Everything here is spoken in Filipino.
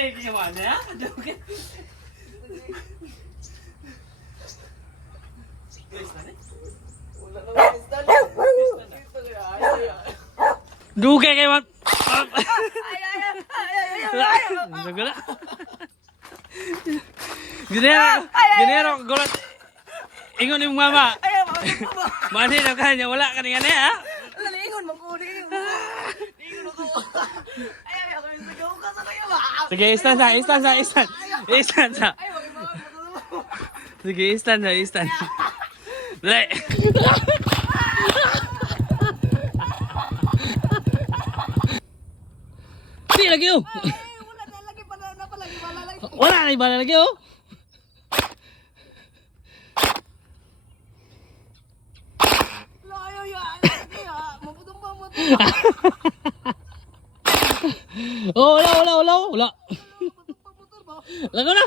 kayo ginawa na? Dugay. Dugay kayo man. Nagula. Ginero, gulat. Ingon yung mama. Mani na kanya, wala ka niya ha? Ingon magkuli. Ingon ako. Ay, ako yung sigaw ka sa kayo ba? Sige, istansa. Sige, istansa. Dali. Di lagi oh. Wala na lagi pa na palagi wala lagi. Wala na iba lagi oh. Layo ya. Maputong ba mo? Oh, wala. Lago na.